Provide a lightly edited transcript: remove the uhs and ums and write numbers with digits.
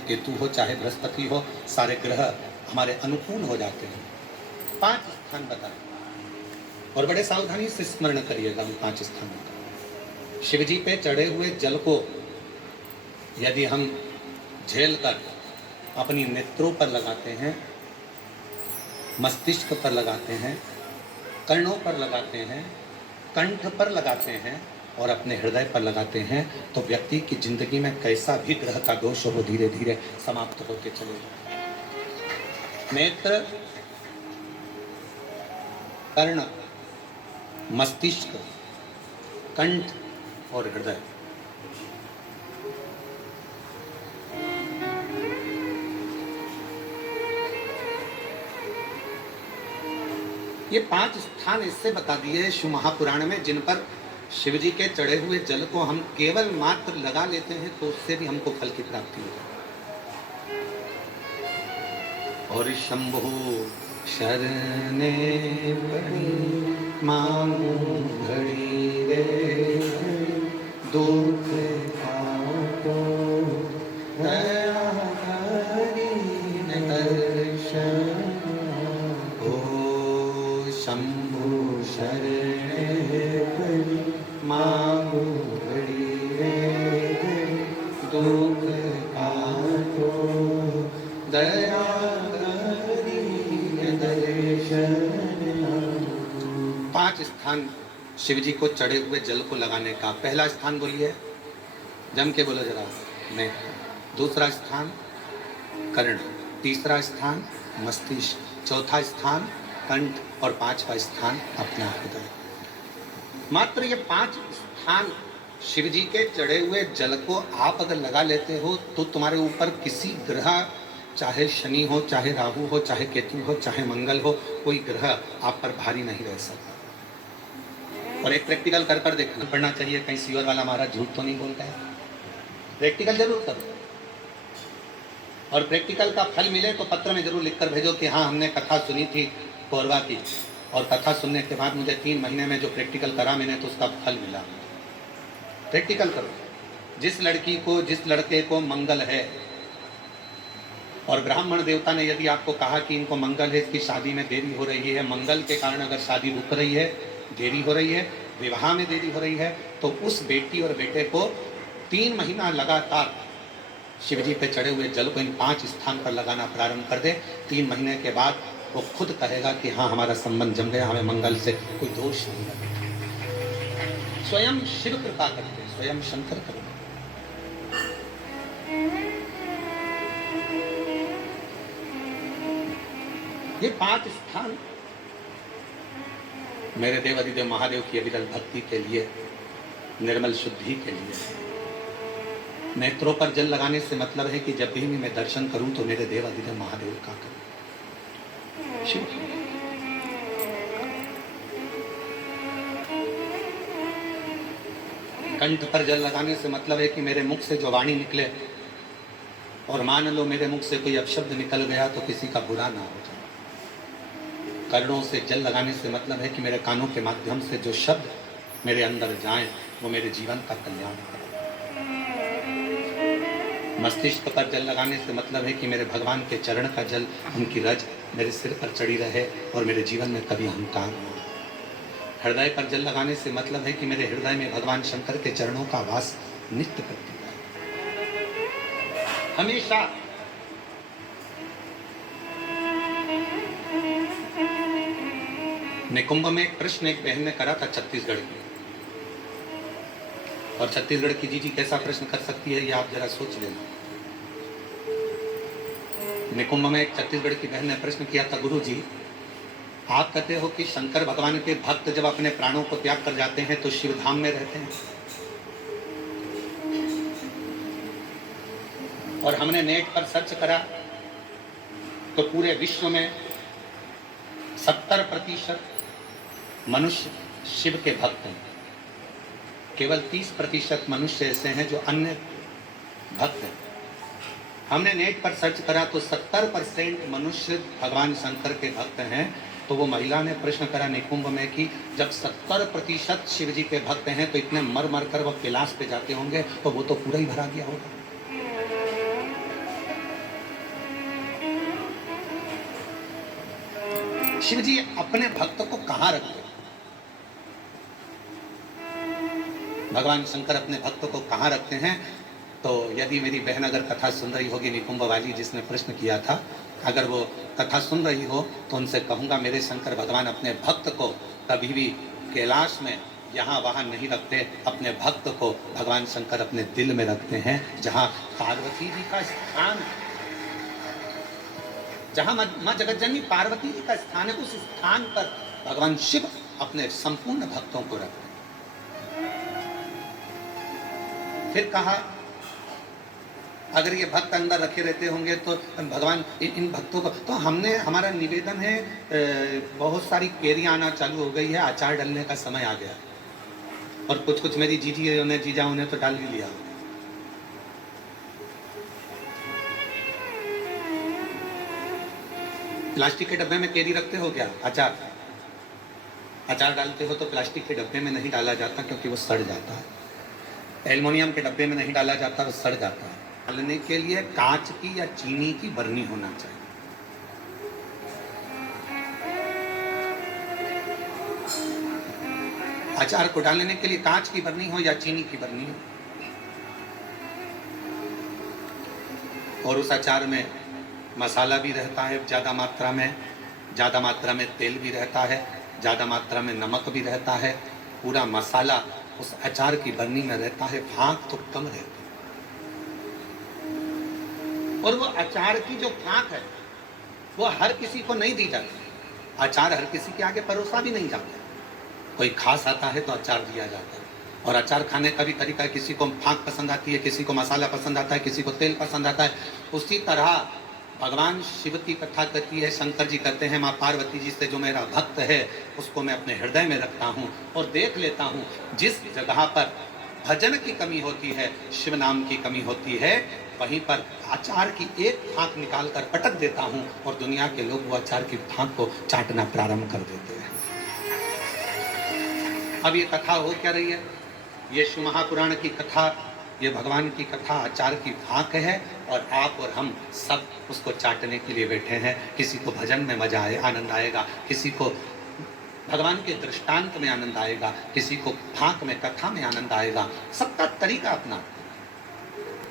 केतु हो चाहे बृहस्पति हो, सारे ग्रह हमारे अनुकूल हो जाते हैं। 5 स्थान बताए और बड़े सावधानी से स्मरण करिएगा उन 5 स्थानों का। शिव जी पे चढ़े हुए जल को यदि हम झेल कर अपनी नेत्रों पर लगाते हैं, मस्तिष्क पर लगाते हैं, कर्णों पर लगाते हैं, कंठ पर लगाते हैं और अपने हृदय पर लगाते हैं, तो व्यक्ति की जिंदगी में कैसा भी ग्रह का दोष हो वो धीरे धीरे समाप्त होते चलेगा। नेत्र, कर्ण, मस्तिष्क, कंठ और हृदय, ये 5 स्थान इससे बता दिए शिव महापुराण में, जिन पर शिव जी के चढ़े हुए जल को हम केवल मात्र लगा लेते हैं तो उससे भी हमको फल की प्राप्ति हो जाती है। और शंभु शरणे पड़ी मांगू घड़ी रे, दुख पातो दया करी दर्शन, ओ शंभु शरणे पड़ी मांगू घड़ी रे, दुख पातो दया करी दर्शन। 5 स्थान शिव जी को चढ़े हुए जल को लगाने का। पहला स्थान बोलिए, जम के बोलो जरा। नेत्र। दूसरा स्थान कर्ण, तीसरा स्थान मस्तिष्क, चौथा स्थान कंठ और 5वां स्थान अपना हृदय। मात्र ये 5 स्थान शिव जी के चढ़े हुए जल को आप अगर लगा लेते हो तो तुम्हारे ऊपर किसी ग्रह, चाहे शनि हो, चाहे राहु हो, चाहे केतु हो, चाहे मंगल हो, कोई ग्रह आप पर भारी नहीं रह सकता। और एक प्रैक्टिकल कर कर देखना पड़ना चाहिए, कहीं सीवर वाला हमारा झूठ तो नहीं बोलता है। प्रैक्टिकल जरूर करो और प्रैक्टिकल का फल मिले तो पत्र में जरूर लिखकर भेजो कि हाँ हमने कथा सुनी थी कोरबा की, और कथा सुनने के बाद मुझे 3 महीने में जो प्रैक्टिकल करा मैंने तो उसका फल मिला। प्रैक्टिकल करो। जिस लड़की को, जिस लड़के को मंगल है और ब्राह्मण देवता ने यदि आपको कहा कि इनको मंगल है, इसकी शादी में देरी हो रही है, मंगल के कारण अगर शादी रुक रही है, देरी हो रही है, विवाह में देरी हो रही है, तो उस बेटी और बेटे को 3 महीना लगातार शिवजी पे चढ़े हुए जल को इन 5 स्थान पर लगाना प्रारंभ कर दे। 3 महीने के बाद वो खुद कहेगा कि हाँ हमारा संबंध जम गया, हमें मंगल से कोई दोष नहीं लगेगा। स्वयं शिव कृपा करते, स्वयं शंकर करते। ये 5 स्थान मेरे देव अधिदेव महादेव की अविरल भक्ति के लिए, निर्मल शुद्धि के लिए। नेत्रों पर जल लगाने से मतलब है कि जब भी मैं दर्शन करूं तो मेरे देव अधिदेव महादेव का करूं, शिव। कंठ पर जल लगाने से मतलब है कि मेरे मुख से जो वाणी निकले, और मान लो मेरे मुख से कोई अपशब्द निकल गया तो किसी का बुरा ना हो जाए। कर्णों से जल लगाने से मतलब है कि मेरे कानों के माध्यम से जो शब्द मेरे अंदर जाएं वो मेरे जीवन का कल्याण करें। मस्तिष्क पर जल लगाने से मतलब है कि मेरे भगवान के चरण का जल, उनकी रज मेरे सिर पर चढ़ी रहे और मेरे जीवन में कभी अहंकार न हो। हृदय पर जल लगाने से मतलब है कि मेरे हृदय में भगवान शंकर के चरणों का वास नित्य करती है हमेशा। निकुंभ में एक प्रश्न एक बहन ने करा था छत्तीसगढ़ की, और छत्तीसगढ़ की जीजी कैसा प्रश्न कर सकती है ये आप जरा सोच लेना। निकुंभ में एक छत्तीसगढ़ की बहन ने प्रश्न किया था, गुरु जी आप कहते हो कि शंकर भगवान के भक्त जब अपने प्राणों को त्याग कर जाते हैं तो शिव धाम में रहते हैं, और हमने नेट पर सर्च करा तो पूरे विश्व में 70% मनुष्य शिव के भक्त हैं, केवल 30% मनुष्य ऐसे हैं जो अन्य भक्त हैं। हमने नेट पर सर्च करा तो 70% मनुष्य भगवान शंकर के भक्त हैं। तो वो महिला ने प्रश्न करा निकुंभ में कि जब 70% शिव जी के भक्त हैं तो इतने मर मर कर वो कैलाश पे जाते होंगे तो वो तो पूरा ही भरा गया होगा। शिव जी अपने भक्त को कहाँ रखते हैं? भगवान शंकर अपने भक्त को कहाँ रखते हैं? तो यदि मेरी बहन अगर कथा सुन रही होगी, निकुंभ वाली जिसने प्रश्न किया था, अगर वो कथा सुन रही हो तो उनसे कहूँगा मेरे शंकर भगवान अपने भक्त को कभी भी कैलाश में यहाँ वहाँ नहीं रखते। अपने भक्त को भगवान शंकर अपने दिल में रखते हैं, जहाँ पार्वती जी का स्थान, जहाँ माँ जगतजननी पार्वती जी का स्थान है, उस स्थान पर भगवान शिव अपने संपूर्ण भक्तों को रखते हैं। फिर कहा अगर ये भक्त अंदर रखे रहते होंगे तो भगवान इन भक्तों को, तो हमारा निवेदन है, बहुत सारी केरियां आना चालू हो गई है, अचार डालने का समय आ गया और कुछ कुछ मेरी जीजा उन्हें तो डाल भी लिया। प्लास्टिक के डब्बे में केरी रखते हो क्या? अचार डालते हो तो प्लास्टिक के डब्बे में नहीं डाला जाता क्योंकि वो सड़ जाता है। एल्युमिनियम के डब्बे में नहीं डाला जाता, वो सड़ जाता है। डालने के लिए कांच की या चीनी की बरनी होना चाहिए। अचार को डालने के लिए कांच की बरनी हो या चीनी की बरनी हो, और उस अचार में मसाला भी रहता है ज़्यादा मात्रा में तेल भी रहता है, ज़्यादा मात्रा में नमक भी रहता है। पूरा मसाला उस अचार की बरनी में रहता है, फाँक तो कम रहती है। और वो अचार की जो फाँक है वो हर किसी को नहीं दी जाती। अचार हर किसी के आगे परोसा भी नहीं जाता। कोई खास आता है तो अचार दिया जाता है। और अचार खाने का भी तरीका है, किसी को फाँक पसंद आती है, किसी को मसाला पसंद आता है, किसी को तेल पसंद आता है। उसी तरह भगवान शिव की कथा करती है, शंकर जी करते हैं, माँ पार्वती जी से जो मेरा भक्त है उसको मैं अपने हृदय में रखता हूँ और देख लेता हूँ जिस जगह पर भजन की कमी होती है, शिव नाम की कमी होती है, वहीं पर अचार की एक फाँक निकाल कर पटक देता हूँ और दुनिया के लोग वो अचार की फाँक को चाटना प्रारंभ कर देते हैं। अब ये कथा हो क्या रही है? ये शिव महापुराण की कथा, ये भगवान की कथा अचार की फाँक है और आप और हम सब उसको चाटने के लिए बैठे हैं। किसी को भजन में मजा आनंद आएगा, किसी को भगवान के दृष्टांत में आनंद आएगा, किसी को फाँक में, कथा में आनंद आएगा। सबका तरीका अपना।